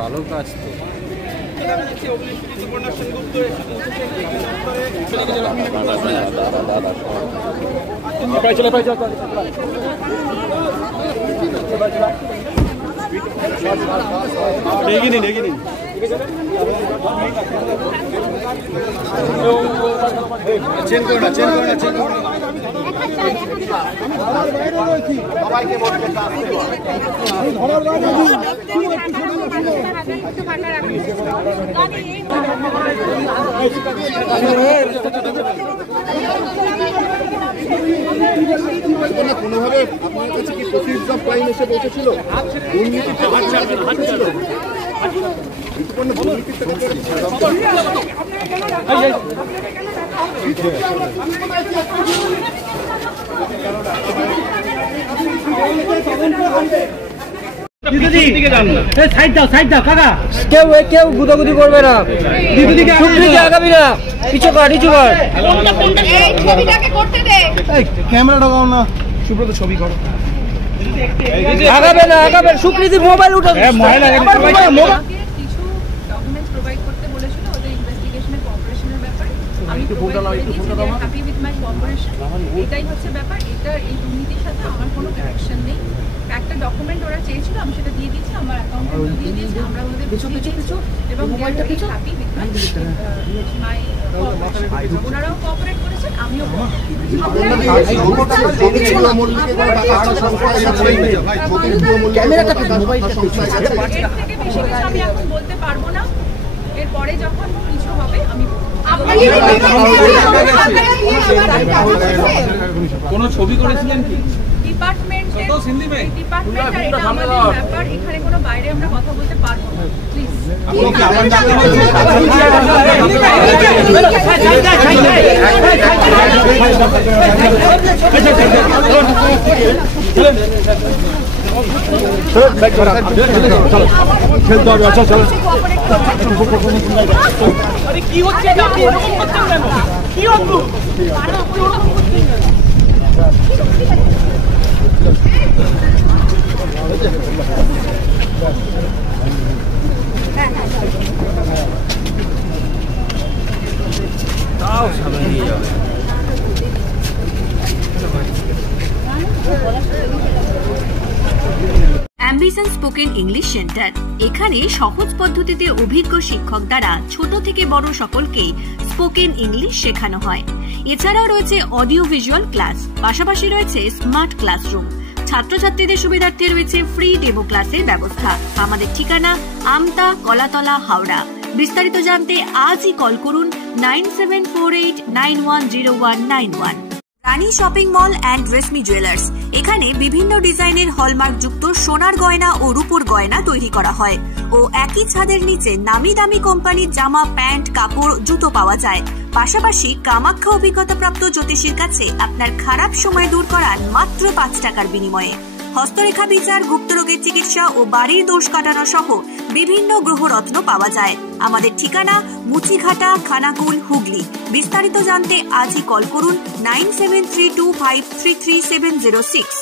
ভালো কাজ কোনোভাবে আপনার কাছে কি প্রসিড অফ ক্রাইম এসে পৌঁছেছিল? কেউ গুদাগুদি করবে না, আগাবি না, পিছু কর নিচু কর। ক্যামেরা ঢোকাও না, সুব্রত ছবি করো। আগাবে না, আগাবে। সুকৃতির মোবাইল উঠে এটাই হচ্ছে ব্যাপার। এটা এই দুর্নীতির সাথে আমার কোনো কানেকশন নেই। একটা ডকুমেন্ট ওরা চেয়েছিল, আমি সেটা দিয়ে দিয়েছি, আমার অ্যাকাউন্টে দিয়ে দিয়েছি, আমরা ওদের এবং হ্যাপি উইথ মাই ওনারাও কোঅপারেট করেছেন, আমিও বেশি কিছু আমি এখন বলতে পারবো না। এরপরে যখন কিছু হবে আমি কোন ছবি করেছিলেন কি? ডিপার্টমেন্টের আমাদের ব্যাপার, এখানে কোনো বাইরে আমরা কথা বলতে পারবো না, প্লিজ। কি হচ্ছে? কি হচ্ছে? তাও সামনে নিয়ে যাবে। Ambition spoken English centre. এখানে সহজ পদ্ধতিতে অভিজ্ঞ শিক্ষক দ্বারা ছোট থেকে বড় সকলকেই স্পোকেন ইংলিশ শেখানো হয়। এছাড়াও রয়েছে অডিও ভিজুয়াল ক্লাস, পাশাপাশি রয়েছে স্মার্ট ক্লাসরুম। ছাত্রছাত্রীদের সুবিধার্থে রয়েছে ফ্রি ডেমো ক্লাসের ব্যবস্থা। আমাদের ঠিকানা আমতা, কলাতলা, হাওড়া। বিস্তারিত জানতে আজই কল করুন 9748910191। Rani shopping mall and Reshmi jewellers. এখানে বিভিন্ন ডিজাইনের হলমার্ক যুক্ত সোনার গয়না ও রূপোর গয়না তৈরি করা হয় ও একই ছাদের নিচে নামি দামি কোম্পানির জামা, প্যান্ট, কাপড়, জুতো পাওয়া যায়। পাশাপাশি কামাখ্যা অভিজ্ঞতাপ্রাপ্ত জ্যোতিষীর কাছে আপনার খারাপ সময় দূর করান মাত্র 5 টাকার বিনিময়ে। হস্তরেখা বিচার, গুপ্তরোগের চিকিৎসা ও বাড়ির দোষ কাটানো সহ বিভিন্ন গ্রহরত্ন পাওয়া যায়। আমাদের ঠিকানা মুচিঘাটা, খানাকুল, হুগলি। বিস্তারিত জানতে আজই কল করুন 9732533706।